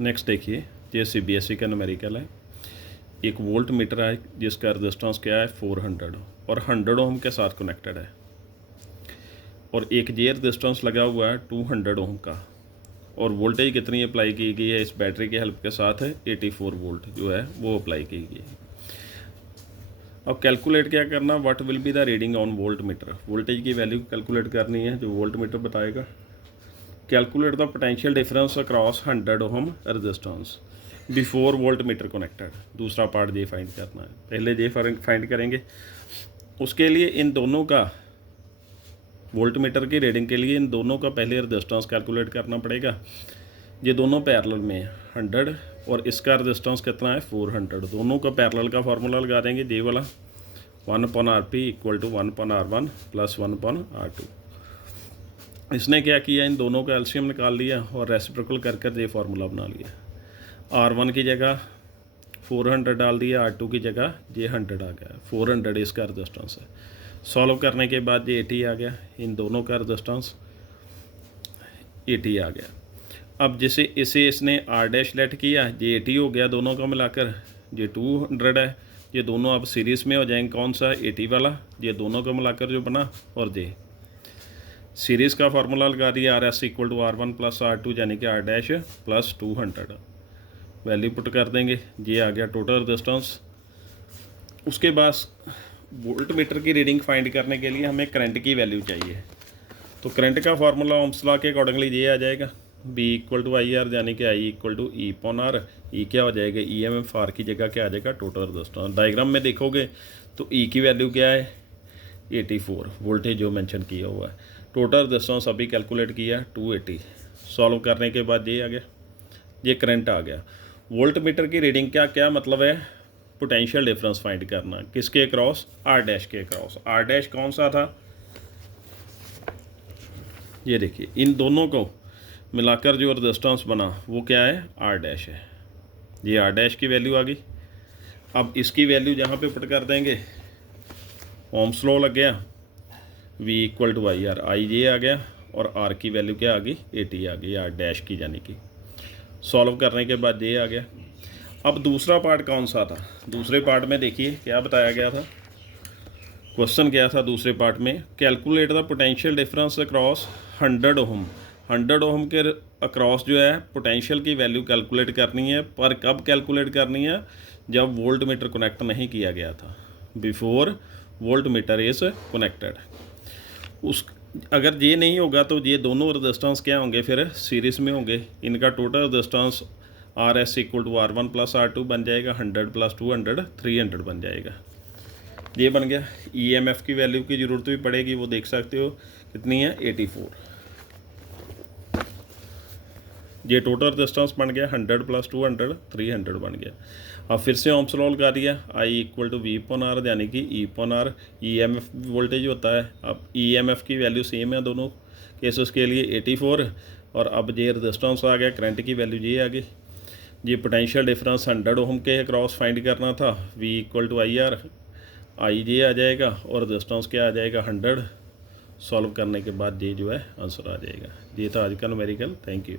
Next देखिए, ये CBSE का न्यूमेरिकल है। एक वोल्ट मीटर है जिसका रेजिस्टेंस क्या है 400 और 100 ओम के साथ कनेक्टेड है, और एक ये रेजिस्टेंस लगा हुआ है 200 ओम का, और वोल्टेज कितनी अप्लाई की गई है इस बैटरी के हेल्प के साथ है 84 वोल्ट जो है वो अप्लाई की गई है। अब कैलकुलेट क्या करना, what will be the reading on volt meter, voltage की वैल्यू कैलकुलेट करनी है जो वोल्ट मीटर बताएगा। Calculate the potential difference across 100 ohm resistance before volt meter connected, दूसरा पार्ट ये फाइंड करना है। पहले ये फाइंड करेंगे, उसके लिए इन दोनों का वोल्ट मीटर की रीडिंग के लिए इन दोनों का पहले रेजिस्टेंस कैलकुलेट करना पड़ेगा। ये दोनों पैरेलल में है 100 और इसका रेजिस्टेंस कितना है 400, दोनों का पैरेलल का फार्मूला लगा देंगे ये वाला 1/Rp equal to 1/R1 plus 1/R2। इसने क्या किया, इन दोनों का एलसीएम निकाल लिया और रेसिप्रोकल कर ये फार्मूला बना लिया। R1 की जगह 400 डाल दिया, R2 की जगह ये 100 आ गया, 400 इसका रेजिस्टेंस है। सॉल्व करने के बाद ये 80 आ गया, इन दोनों का रेजिस्टेंस 80 आ गया। अब जैसे इसे इसने R डैश लेट किया, ये 80 हो गया दोनों का मिलाकर, ये 200 है, ये दोनों अब सीरीज़ में हो जाएंगे, कौन सा 80 वाला, ये दोनों का मिलाकर जो बना, और ये सीरीज़ का फार्मूला लगा दिया RS equal to R1 plus R2 यानी कि R dash plus 200, value put कर देंगे, ये आ गया टोटल रेजिस्टेंस। उसके बाद वोल्ट मीटर की रीडिंग फाइंड करने के लिए हमें करंट की वैल्यू चाहिए, तो करंट का फार्मूला ओम्स लॉ के अकॉर्डिंगली ये आ जाएगा B equal to I R, यानी कि I equal to E upon R. E क्या हो जाएगा, EMF, आर की जगह क्या आ जाएगा टोटल रेजिस्टेंस। डायग्राम में देखोगे तो ई की वैल्यू क्या है 84 वोल्टेज जो मेंशन किया हुआ है, टोटल रेजिस्टेंस अभी कैलकुलेट किया 280। सॉल्व करने के बाद ये आ गया, ये करंट आ गया। वोल्ट मीटर की रीडिंग क्या क्या मतलब है, पोटेंशियल डिफरेंस फाइंड करना, किसके अक्रॉस, R डैश के अक्रॉस। R डैश कौन सा था, ये देखिए इन दोनों को मिलाकर जो रेजिस्टेंस बना वो क्या है R डैश है, ये R डैश की वैल्यू आ गई। अब इसकी वैल्यू जहाँ पे पुट कर देंगे, ओम्स लॉ लग गया, V equal to I R, I ये आ गया, और R की वैल्यू क्या आ गई 80 आ गई R डैश की, यानी कि सॉल्व करने के बाद ये आ गया। अब दूसरा पार्ट कौन सा था, दूसरे पार्ट में देखिए क्या बताया गया था, क्वेश्चन क्या था दूसरे पार्ट में, calculate the potential difference across 100 ओम। 100 ओम के अक्रॉस जो है पोटेंशियल की वैल्यू कैलकुलेट करनी है, पर कब कैलकुलेट करनी है, जब वोल्ट मीटर कनेक्ट नहीं किया गया था, before volt meter is connected. उस अगर ये नहीं होगा तो ये दोनों रेजिस्टेंस क्या होंगे फिर सीरीज़ में होंगे, इनका total resistance RS equal to R1 plus R2 बन जाएगा, 100 प्लस 200 300 बन जाएगा, ये बन गया। EMF की वैल्यू की ज़रूरत भी पड़ेगी, वो देख सकते हो कितनी है 84, ये टोटल रेजिस्टेंस बन गया 100 प्लस 200 300 बन गया। अब फिर से ओम्स लॉ लगा दिया, I equal to V upon R, यानी कि E upon R, EMF voltage होता है। अब EMF की वैल्यू सेम है दोनों केसेस के लिए 84, और अब ये रेजिस्टेंस आ गया, करंट की वैल्यू ये आ गई। ये पोटेंशियल डिफरेंस 100 ओम के क्रॉस फाइंड करना था, V equal to I R, I ये आ जाएगा, और रेजिस्टेंस क्या आ जाएगा 100। सॉल्व करने के बाद ये जो है आंसर आ जाएगा। ये था आज का न्यूमेरिकल। Thank you.